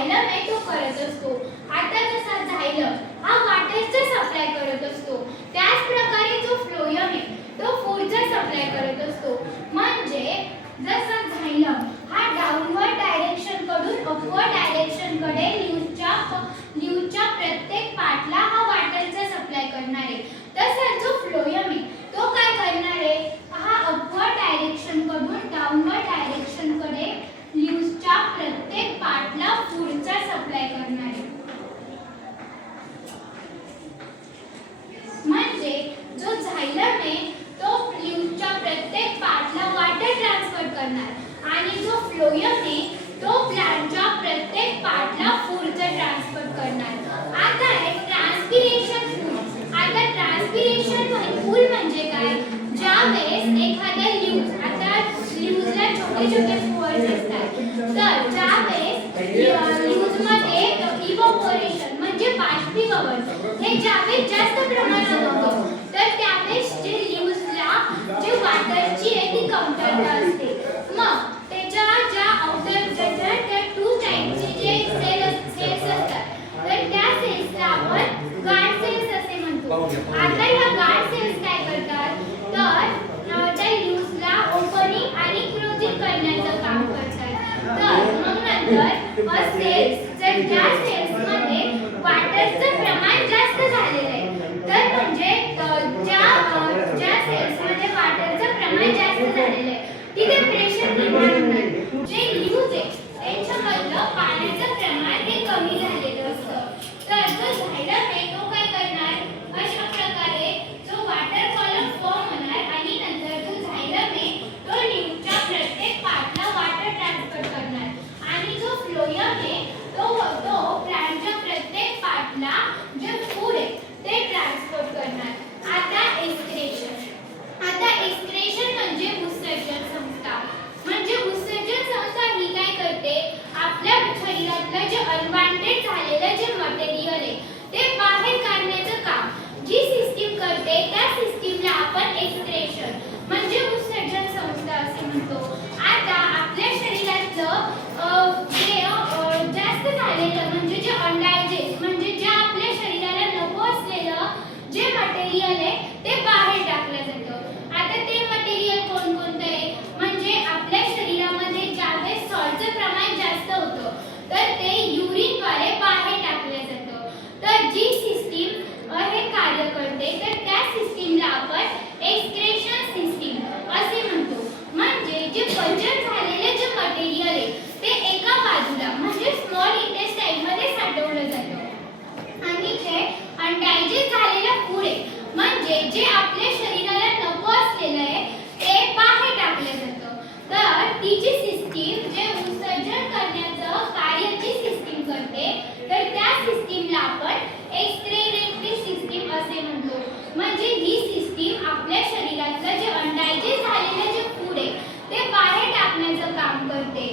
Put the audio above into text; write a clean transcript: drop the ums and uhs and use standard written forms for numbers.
झायलम आहे तो करत असतो. आता जसा झायलम हा वाटरचा सप्लाय करत असतो, त्याच प्रकारे जो फ्लोएम आहे तो फूडचा सप्लाय करत असतो. म्हणजे जसा झायलम हा डाऊनवर्ड डायरेक्शन कडून अपवर्ड डायरेक्शन कडे ल्यूजच्या प्रत्येक पार्टला हा वाटरचा सप्लाय करणार आहे, तसंच जो फ्लोएम आहे तो काय करणार आहे, हा अपवर्ड डायरेक्शन कडून डाऊनवर्ड डायरेक्शन कडे ल्यूजच्या प्रत्येक पार्टला फूडचा सप्लाय करणार आहे. म्हणजे जो झायलम आहे तो ल्यूजच्या प्रत्येक पार्टला वाटर ट्रान्सफर करणार आणि जो फ्लोएम आहे तो प्लांटच्या प्रत्येक पार्टला फूडचा ट्रान्सफर करणार. आता आहे ट्रान्सपिरेशन फूड. आता ट्रान्सपिरेशन फूड म्हणजे काय, ज्यावेळेस एखाद्या ल्यूज, आता ल्यूजला छोटे छोटे पोअर्स असतात, तर ज्यावेळेस ल्यूजमध्ये इव्हॅपोरेशन म्हणजे बाष्पीभवन हे ज्यावेळेस जास्त प्रमाणात होतं, तर त्यावेळेस जे ल्यूजला जे वाटरची आहे ती कमतरता असते. मग त्याच्या ज्या आउटर त्या टू टाइपचे जे सेल्स असतात, तर त्या सेल्सला आपण गार्ड सेल्स असे म्हणतो. आता या गार्ड सेल्स काय करतात, तर त्या ल्यूजला ओपनिंग आणि क्लोजिंग करण्याचं काम करतात. तर मग नंतर सेल्स जर त्या सेल्समध्ये वाटरचं प्रमाण जास्त झालेलं आहे, तर म्हणजे ज्या सेल्समध्ये वाटरचं प्रमाण जास्त झालेलं आहे तिथे प्रेशर निर्माण होणार. जे ल्यूज आहे त्यांच्यामधलं पाण्याचं प्रमाण हे कमी झालेलं असतं. तर जो झायलम आहे तो काय करणार, अशा प्रकारे जो वॉटर कॉलम फॉर्म होणार आणि नंतर जो झायलम आहे तो ल्यूजच्या प्रत्येक पार्टला वॉटर ट्रान्सफर करणार आणि जो फ्लोएम आहे तो प्लांटच्या प्रत्येक पार्टला जे फूड आहे ते ट्रान्सफर करणार. आता एक्सक्रेशन. आता एक्सक्रेशन म्हणजे उत्सर्जन संस्था. म्हणजे उत्सर्जन संस्था ही काय करते, आपल्या शरीरातलं जे अनवांटेड झालेलं जे मटेरियल आहे ते बाहेर काढण्याचं काम जी सिस्टीम करते, त्या सिस्टीमला आपण एक्सक्रेशन म्हणजे उत्सर्जन संस्था असे म्हणतो. आता आपल्या शरीरातलं जे जास्त झालेलं म्हणजे जे अनडायजेस्ट म्हणजे जे आपल्या शरीराला नको असलेलं जे मटेरियल आहे ते बाहेर टाकलं जातं. आता ते मटेरियल कोणकोणतं आहे, म्हणजे आपल्या शरीरामध्ये ज्यावेळेस सॉल्टचं प्रमाण जास्त होतं तर ते युरिनद्वारे बाहेर टाकलं जातं. तर जी सिस्टीम हे कार्य करते तर त्या सिस्टीमला आपण एक्सक्रेशन सिस्टीम असे म्हणतो. म्हणजे जे पचन झालेले जे मटेरियल आहे ते एका बाजूला म्हणजे स्मॉल इंटेस्टाइन मध्ये साठवलं जातं आणि जे अनडायजेस्ट झालेलं फूड आहे म्हणजे जे आपल्या शरीराला नको असलेलं आहे ते बाहेर टाकलं जातं. तर ती जी सिस्टीम जे उत्सर्जन करण्याचं कार्य जी सिस्टीम करते तर त्या सिस्टीमला आपण एक्सक्रेटरी सिस्टीम असे म्हणतो. म्हणजे ही सिस्टीम आपल्या शरीरातलं जे अनडायजेस्ट झालेलं जे फूड आहे ते बाहेर टाकण्याचं काम करते.